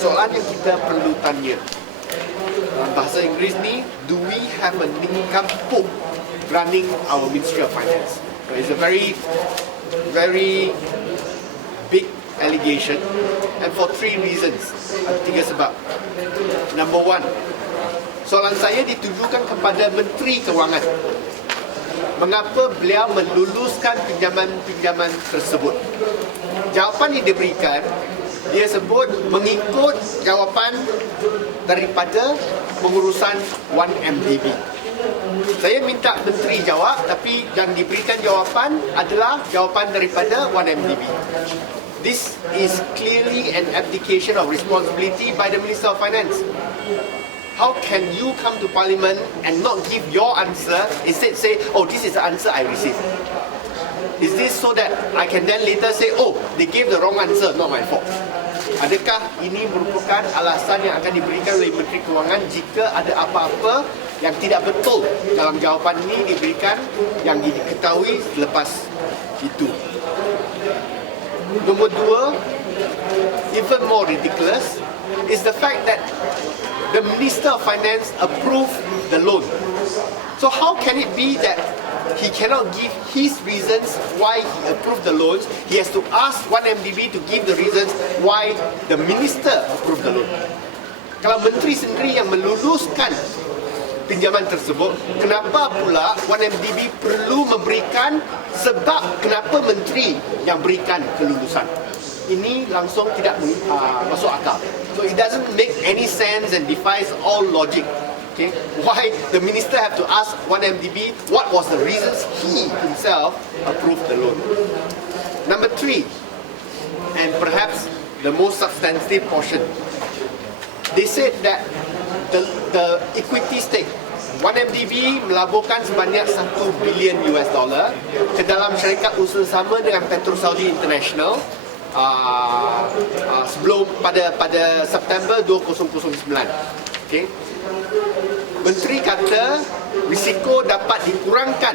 soalan yang kita perlu tanya. Dalam bahasa Inggeris ni do we have a nincompoop running our Ministry of Finance? It's a very very big allegation and for three reasons. Ada tiga sebab. Number one soalan saya ditujukan kepada Menteri Kewangan. Mengapa beliau meluluskan pinjaman-pinjaman tersebut? Jawapan yang diberikan dia sebut mengikut jawapan daripada pengurusan 1MDB. Saya minta menteri jawab tapi yang diberikan jawapan adalah jawapan daripada 1MDB. This is clearly an abdication of responsibility by the Minister of Finance. How can you come to Parliament and not give your answer instead say, oh, this is the answer I received? Is this so that I can then later say, oh, they gave the wrong answer, not my fault? Adakah ini merupakan alasan yang akan diberikan oleh Menteri Kewangan jika ada apa-apa yang tidak betul dalam jawapan ini diberikan yang diketahui selepas itu? Nombor dua, even more ridiculous, is the fact that the Minister of Finance approved the loan. So how can it be that he cannot give his reasons why he approved the loans? He has to ask 1MDB to give the reasons why the minister approved the loan. Kalau menteri sendiri yang meluluskan pinjaman tersebut, kenapa pula 1MDB perlu memberikan sebab kenapa menteri yang berikan kelulusan? Ini langsung tidak uh, masuk akal. So it doesn't make any sense and defies all logic. Okay, why the minister have to ask 1MDB what was the reasons he himself approved the loan? Number three, and perhaps the most substantive portion, they said that the, the equity stake 1MDB melaburkan sebanyak 1 bilion US dollar ke dalam syarikat usaha sama dengan Petro Saudi International uh, uh, sebelum pada pada September 2009. Okay. Menteri kata risiko dapat dikurangkan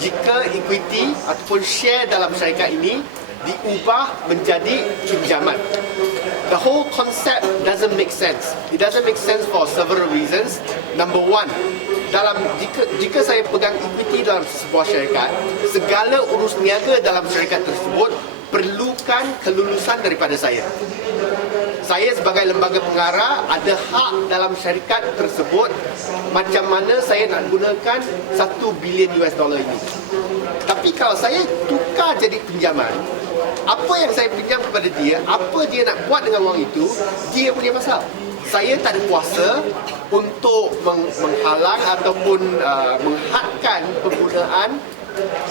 jika equity ataupun share dalam syarikat ini diubah menjadi pinjaman. The whole concept doesn't make sense. It doesn't make sense for several reasons. Number one, dalam jika jika saya pegang equity dalam sebuah syarikat, segala urus niaga dalam syarikat tersebut perlukan kelulusan daripada saya. Saya sebagai lembaga pengarah ada hak dalam syarikat tersebut macam mana saya nak gunakan 1 bilion US dollar ini. Tapi kalau saya tukar jadi pinjaman, apa yang saya pinjam kepada dia, apa dia nak buat dengan wang itu, dia punya pasal. Saya tak ada kuasa untuk menghalang ataupun uh, menghadkan penggunaan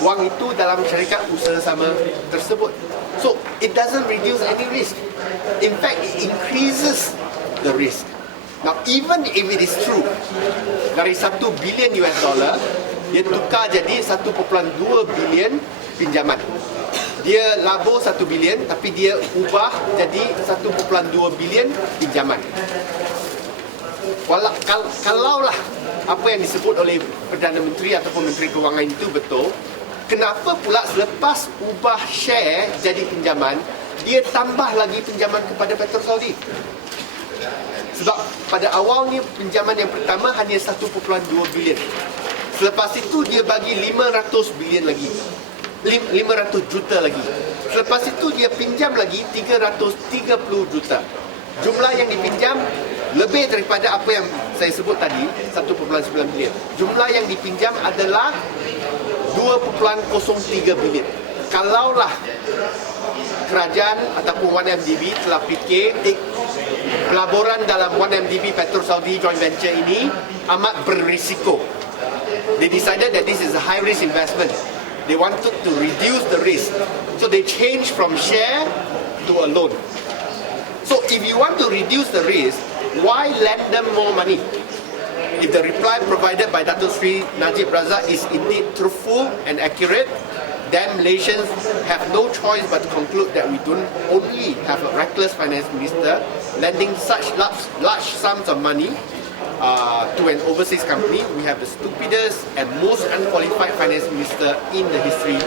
wang itu dalam syarikat usaha sama tersebut. So, it doesn't reduce any risk. In fact, it increases the risk. Now, even if it is true, dari 1 bilion US dollar, dia tukar jadi 1.2 bilion pinjaman. Dia labur 1 bilion, tapi dia ubah jadi 1.2 bilion pinjaman. Walau, kal, kalaulah apa yang disebut oleh Perdana Menteri ataupun Menteri Kewangan itu betul, kenapa pula selepas ubah share jadi pinjaman, dia tambah lagi pinjaman kepada Petro Saudi? Sebab pada awalnya pinjaman yang pertama hanya 1.2 bilion. Selepas itu dia bagi 500 bilion lagi. 500 juta lagi. Selepas itu dia pinjam lagi 330 juta. Jumlah yang dipinjam lebih daripada apa yang saya sebut tadi 1.9 bilion. Jumlah yang dipinjam adalah 2.03 bilion. Kalaulah kerajaan ataupun 1MDB telah fikir eh, pelaburan dalam 1MDB Petro Saudi joint venture ini amat berisiko. They decided that this is a high risk investment. They wanted to reduce the risk. So they changed from share to a loan. So if you want to reduce the risk, why lend them more money? If the reply provided by Dato Sri Najib Razak is indeed truthful and accurate, then Malaysians have no choice but to conclude that we don't only have a reckless finance minister lending such large, large sums of money uh, to an overseas company, we have the stupidest and most unqualified finance minister in the history